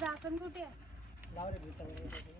झाकण कुठे? आहे आता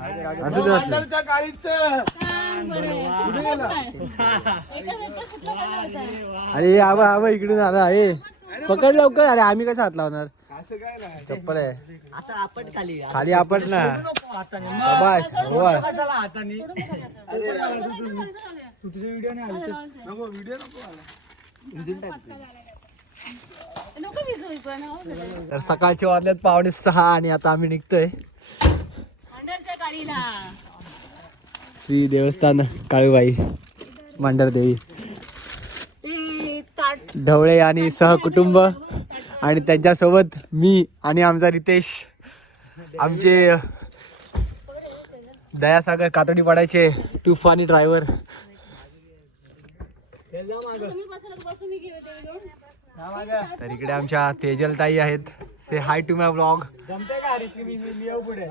असू दे असू? अरे आबा आबा इकडून आला आहे पकड लवकर. अरे आम्ही कसं हात लावणार? असं काय नाही. चप्पल आहे. असं आपण खाली. खाली आपट ना. हाताने. बस ओवाळ. कशाला हाताने. सोडून खाली आता. सोडून खाली, खाली झाले. तू तुझे व्हिडिओ नाही आले लावून ठेव. नको व्हिडिओ नको मला नको भिजू पण हो. तर सकाळचे वाजल्यात पावणे सहा आणि आता आम्ही निघतोय. श्री देवस्थान काळूबाई मांढरदेवी ढवळे आणि सहकुटुंब आणि त्यांच्यासोबत मी आणि आमचा रितेश. आमचे दयासागर कातडी पाडायचे तुफानी ड्रायव्हर तुम्ही बसला तर इकडे आमच्या तेजल ताई आहेत. से हाय टू माय ब्लॉग जमते का हरीश मी मी येऊ पुढे?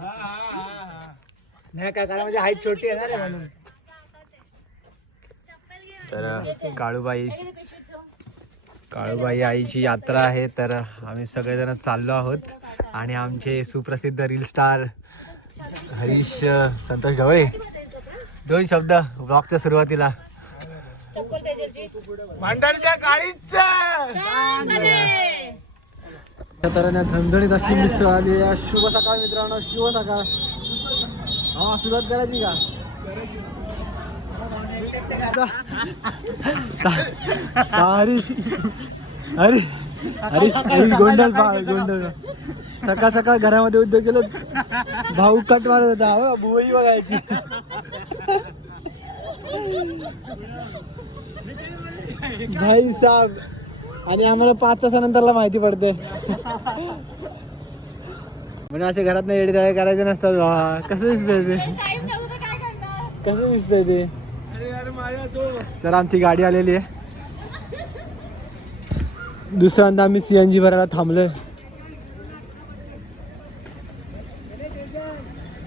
नाही काय कारण माझी हाईट छोटी आहे ना रे म्हणून तर काळूबाई. काळूबाई आईची यात्रा आहे तर आम्ही सगळेजण चाललो आहोत. आणि आमचे सुप्रसिद्ध रील स्टार हरीश संतोष ढवळे. दोन शब्द ब्लॉगच्या सुरुवातीला. भांडणच्या काळीच तऱ्हेने झणझणीत अशी मिसळ आली. शुभ सकाळ मित्रांनो शुभ सकाळ. हा सुरुवात करायची का? हरीश अरे हरीश हरीश गोंडल गोंडल सकाळ सकाळ घरामध्ये उद्योग केलं भाऊ कट मारत होता. हो, बुवई बघायची. भाई साहेब आणि आम्हाला पाच तासानंतरला माहिती पडते. म्हणजे असे घरात नाही एडी करायचे नसतात बाबा. कसं दिसतंय ते? कसं दिसतंय तो? सर आमची गाडी आलेली आहे. दुसऱ्यांदा आम्ही सीएनजी भरायला थांबलोय.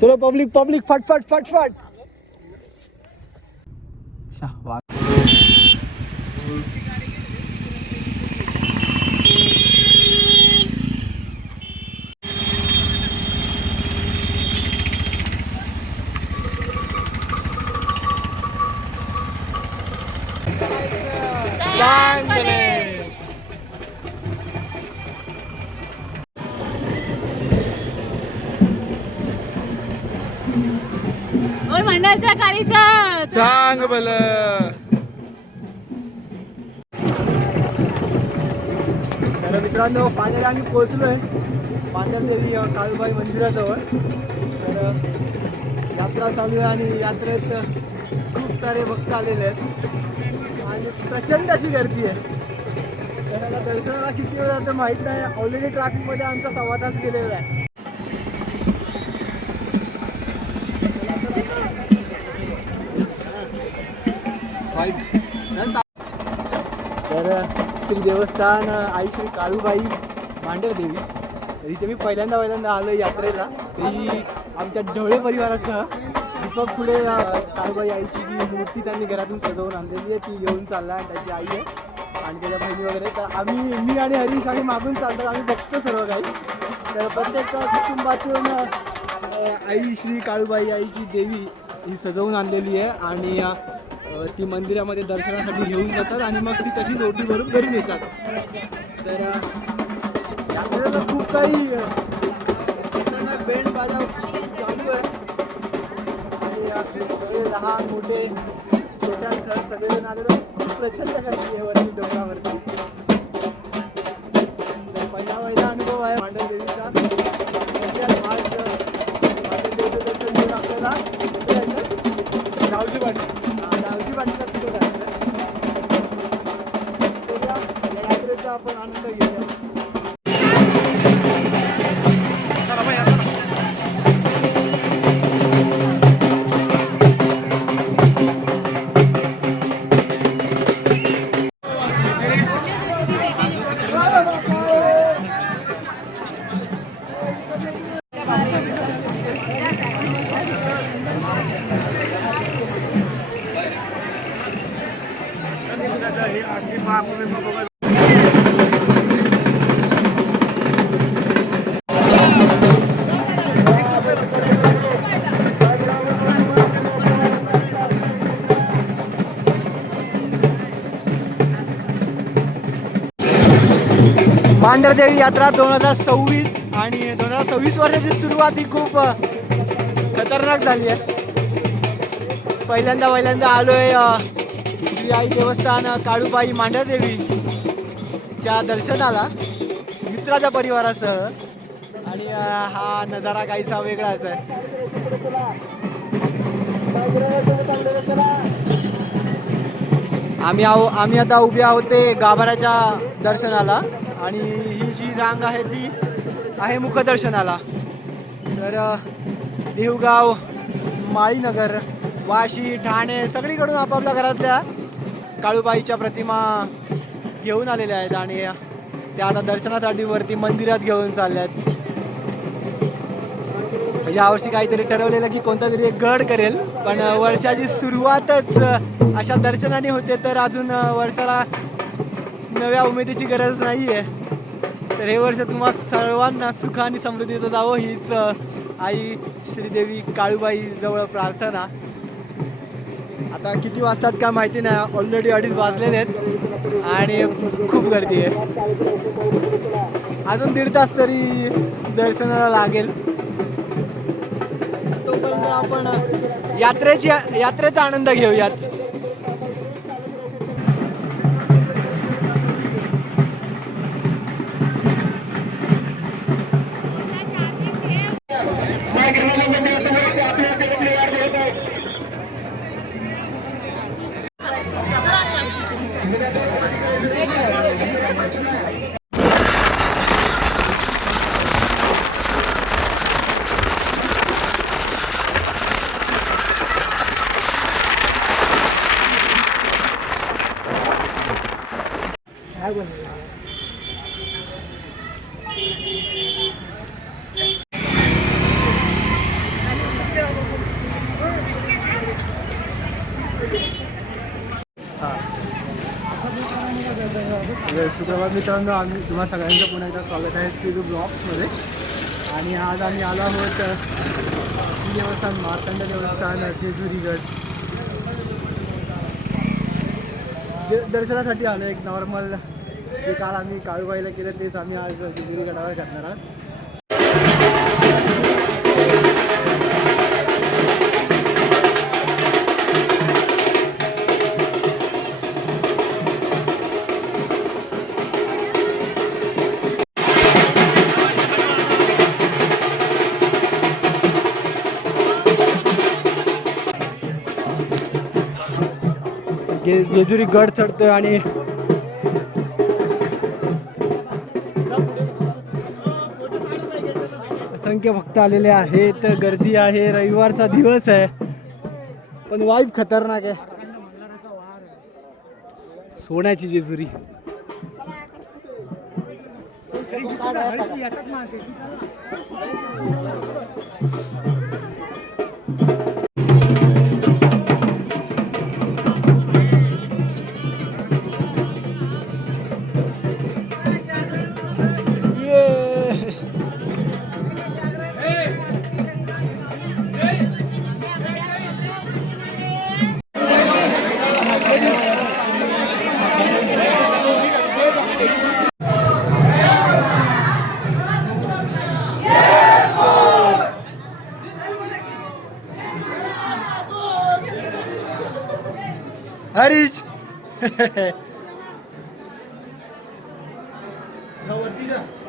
चलो पब्लिक पब्लिक फट फट फट फट. मंडळाच्या काळीचा चांग बल. तर मित्रांनो पाण्याला आम्ही पोहोचलोय. पांढर देवी काळूबाई मंदिराजवळ. तर यात्रा चालू आहे आणि यात्रेत खूप सारे भक्त आलेले आहेत. आणि प्रचंड अशी गर्दी आहे. तर आता दर्शनाला किती वेळ जातं माहीत नाही. ऑलरेडी ट्रॅफिकमध्ये आमचा सव्वा तास गेलेला आहे. तर श्री देवस्थान आई श्री काळूबाई मांडरदेवी तर इथे मी पहिल्यांदा पहिल्यांदा आलो यात्रेला. ती आमच्या ढवळे परिवारासह दीपक पुढे अ, काळूबाई आईची जी मूर्ती त्यांनी घरातून सजवून आणलेली आहे ती घेऊन चालला आणि त्याची आई आहे आणि त्याच्या बहिणी वगैरे. तर आम्ही मी आणि हरीश आम्ही मागून चालतात आम्ही बघतो सर्व काही. तर प्रत्येक कुटुंबातून आई श्री काळूबाई आईची देवी ही सजवून आणलेली आहे आणि ती मंदिरामध्ये दर्शनासाठी घेऊन जातात आणि मग ती तशीच ओटी भरून घरून येतात तर अ, खूप काही बेंड बाजा सगळे लहान मोठे छोट्या सर सगळेजण आले तर खूप प्रचंड गर्दी आहे वरती डोंगरावरती. पहिला पहिला अनुभव आहे मांडव देवीचा आपल्याला जायचं. यात्रेचा आपण आनंद घेऊया पांढरदेवी यात्रा दोन हजार सव्वीस आणि दोन हजार सव्वीस वर्षाची सुरुवात ही खूप खतरनाक झाली आहे. पहिल्यांदा पहिल्यांदा आलोय श्री आई देवस्थान काळूबाई मांढरदेवी दर्शनाला मित्राच्या परिवारासह आणि हा नजारा काहीसा वेगळाच आहे. आम्ही आहो आम्ही आता उभे आहोत ते गाभाऱ्याच्या दर्शनाला आणि ही जी रांग आहे ती आहे मुखदर्शनाला. तर देवगाव माळीनगर वाशी ठाणे सगळीकडून आपापल्या घरातल्या काळूबाईच्या प्रतिमा घेऊन आलेल्या आहेत आणि त्या आता दर्शनासाठी वरती मंदिरात घेऊन चालल्या आहेत. म्हणजे यावर्षी काहीतरी ठरवलेलं की कोणता तरी एक गड करेल पण वर्षाची सुरुवातच अशा दर्शनाने होते तर अजून वर्षाला नव्या उमेदीची गरज नाही आहे तर हे वर्ष तुम्हा सर्वांना सुख आणि समृद्धीचं जावं हीच आई श्रीदेवी काळूबाई जवळ प्रार्थना. आता किती वाजतात का माहिती नाही. ऑलरेडी अडीच वाजलेले आहेत. आणि खूप गर्दी आहे. अजून दीड तास तरी दर्शनाला लागेल. तोपर्यंत आपण यात्रेची यात्रेचा आनंद घेऊयात. सुप्रभात मित्रांनो आम्ही तुम्हा सगळ्यांचं पुन्हा एकदा स्वागत आहे सिरू ब्लॉक्समध्ये आणि आज आम्ही आलो आहोत देवस्थान मार्तंड देवस्थान जेजुरीगड दे- दर्शनासाठी आलो एक नॉर्मल जे काल आम्ही काळूबाईला केलं तेच आम्ही आज जेजुरीगडावर करणार आहोत. जेजुरी गड चढतोय आणि असंख्य भक्त आलेले आहेत. गर्दी आहे. रविवारचा दिवस आहे. पण वाईफ खतरनाक आहे. सोन्याची जेजुरी. जा.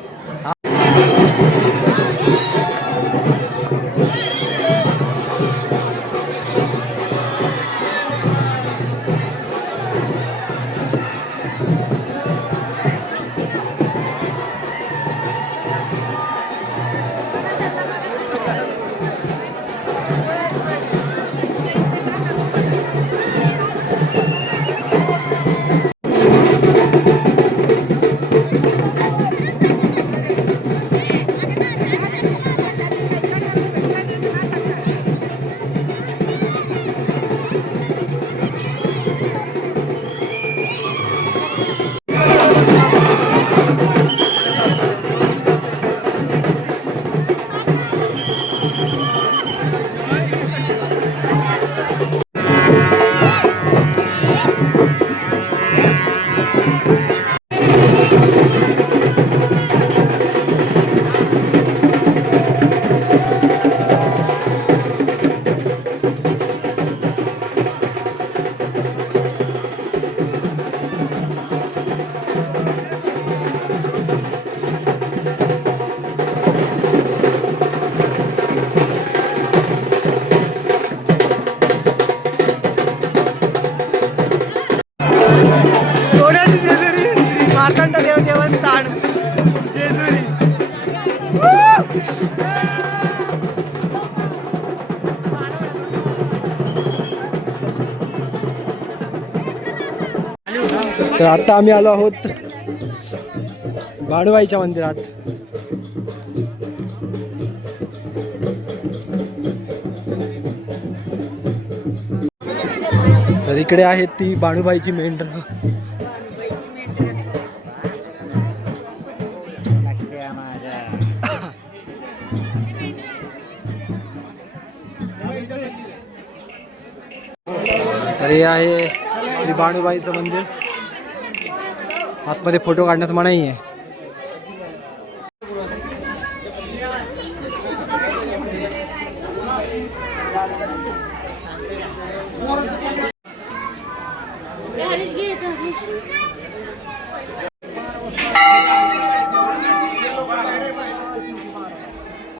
तर आता आम्ही आलो आहोत भाडवाईच्या मंदिरात. तर इकडे आहे ती बाणूबाईची मेंढर तर हे आहे श्री बाणूबाईचं मंदिर. आतमध्ये फोटो काढण्यास मनाई आहे.